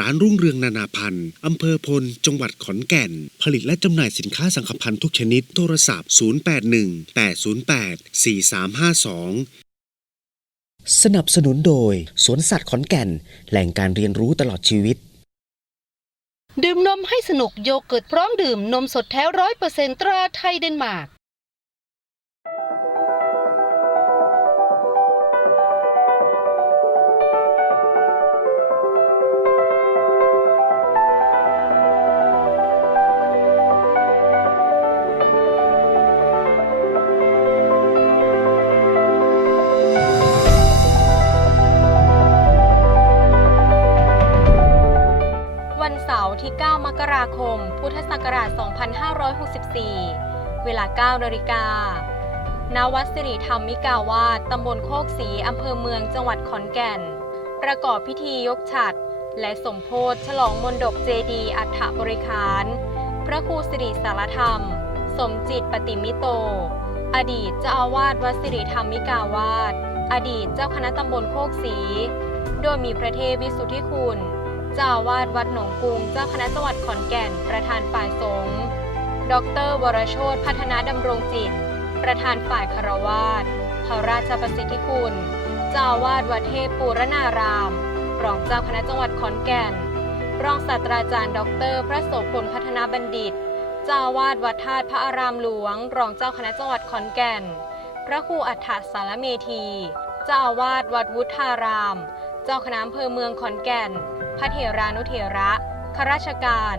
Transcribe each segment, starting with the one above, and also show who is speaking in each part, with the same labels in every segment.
Speaker 1: ร้านรุ่งเรืองนานาพันธ์ อำเภอพล จังหวัดขอนแก่น ผลิตและจำหน่ายสินค้าสังขพันธ์ทุกชนิด โทรศัพท์ 081 808 4352
Speaker 2: สนับสนุนโดย สวนสัตว์ขอนแก่น แหล่งการเรียนรู้ตลอดชีวิต
Speaker 3: ดื่มนมให้สนุกโยเกิร์ตพร้อมดื่มนมสดแท้ร้อยเปอร์เซ็นตราไทยเดนมาร์ก
Speaker 4: พุทธศักราช 2564 เวลา 9 นาฬิกา ณ วัดสิริธรรมมิกาวาสตำบลโคกศรีอำเภอเมืองจังหวัดขอนแก่น ประกอบพิธียกฉัดและสมโพธิฉลองมนดบเจดีย์อัฐบริคาร พระครูสิริสารธรรม สมจิตปฏิมิโต อดีตเจ้าอาวาสวัดสิริธรรมมิกาวาสอดีตเจ้าคณะตำบลโคกศรีโดยมีพระเทพวิสุทธิคุณ เจ้าวาสวัดหนองกุง เจ้าคณะจังหวัดขอนแก่น ประธานฝ่ายสงฆ์ดรวรโชตพัฒนาดำรงจิต ประธานฝ่ายคารวาสพระราชประสิทธิคุณ เจ้าวาสวัดเทพปูรณาราม รองเจ้าคณะจังหวัดขอนแก่น รองศาสตราจารย์ ดร พระโสพลพัฒนาบัณฑิต เจ้าวาสวัดธาตุพระอารามหลวง รองเจ้าคณะจังหวัดขอนแก่น พระครูอัฏฐสารเมธี เจ้าวาสวัดวุฒาราม เจ้าคณะอำเภอเมืองขอนแก่น พระเถรานุเถระข้าราชการ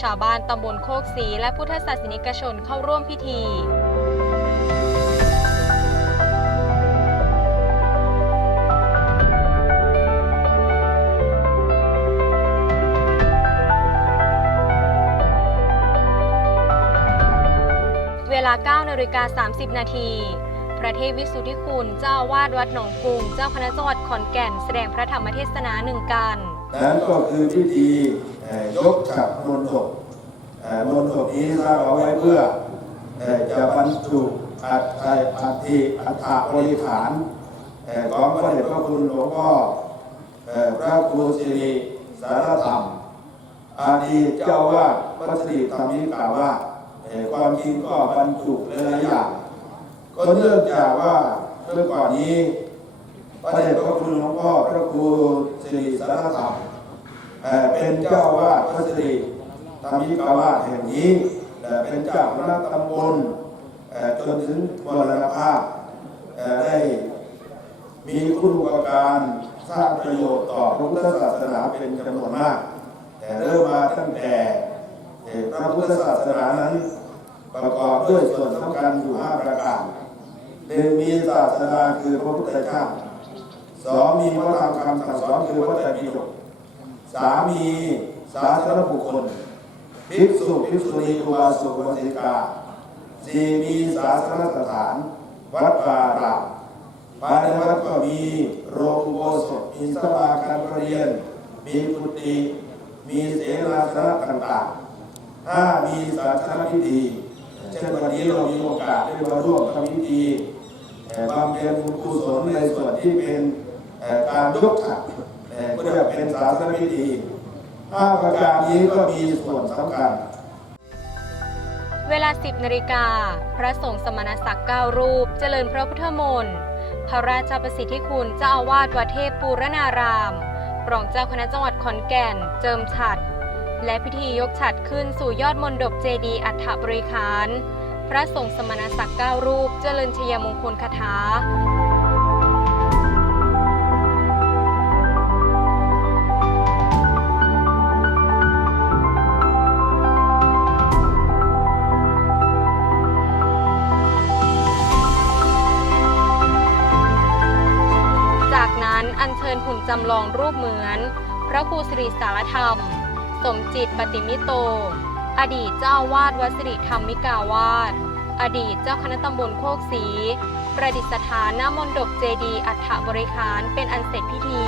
Speaker 4: ชาวบ้านตำบลโคกศรีและพุทธศาสนิกชนเข้าร่วมพิธีเวลา9นาฬิกา30 นาที พระเทพวิสุทธิคุณ เจ้าวาสวัดหนองกรุง เจ้าคณะจังหวัดขอนแก่น แสดงพระธรรมเทศนาหนึ่งกัน
Speaker 5: นั้นก็คือพิธียกฉับมนต์ศพมนต์ศพนี้สร้างเอาไว้เพื่อจะบรรจุอัฐไอ้อัฐิอัฐบริฐานของพระเดชพระคุณหลวงพ่อพระครูสิริสารธรรมอาดีเจ้าว่าพระสิริธรรมิกล่าวว่าความจริงก็บรรจุหลายอย่างก็เนื่องจากว่าเมื่อก่อนนี้ พระเดชพระคุณหลวงพ่อพระครูสิริสารธรรมเอ่อเป็นเจ้าวาดพระสิริธรรมิกาวาสแห่งนี้เป็นเจ้าคณะตำบลจนถึงมรณภาพได้มีคุณอุปการสร้างประโยชน์ต่อพระพุทธศาสนาเป็นจำนวนมาก แต่เริ่มมาตั้งแต่พระพุทธศาสนานั้น ประกอบด้วยส่วนสำคัญอยู่ห้าประการหนึ่งมีศาสนาคือพระพุทธเจ้า สองมีพระธรรมคำสั่งสอนคือพระไตรปิฎกสามมีศาสนบุคคลภิกษุภิกษุณีครูบาสุขวัสิกาสี่มีศาสนสถาน วัดวาอารามภายในวัดก็มีโรงอุโบสถมีสมาการประเรียน มีกุฏิมีเสนาสนะต่างๆห้ามีศาสนพิธีเช่นวันนี้เรามีโอกาสได้มาร่วมทำพิธีเอ่บำเพ็ญบุญกุศลในส่วนที่เป็น การยกฉัดเอ่อเป็นศาสนพิธีห้าประการนี้ก็มีส่วนสำคัญ
Speaker 4: เวลา 10นาฬิกา พระสงฆ์สมณศักดิ์9รูป เจริญพระพุทธมนต์พระราชประสิทธิคุณเจ้าอาวาสวัดเทพปูรณารามรองเจ้าคณะจังหวัดขอนแก่น เจิมฉัด และพิธียกฉัดขึ้นสู่ยอดมนดบเจดีอัฐบริคาร พระสงฆ์สมณศักดิ์9รูป เจริญชยมงคลคาถาิญหุ่นจำลองรูปเหมือน พระครูสิริสารธรรม สมจิตปฏิมิโต อดีตเจ้าอาวาสวัดสิริธรรมมิกาวาสอดีตเจ้าคณะตำบลโคกศรีประดิษฐานหน้ามนดบเจดีอัฐบริคารเป็นอันเสร็จพิธี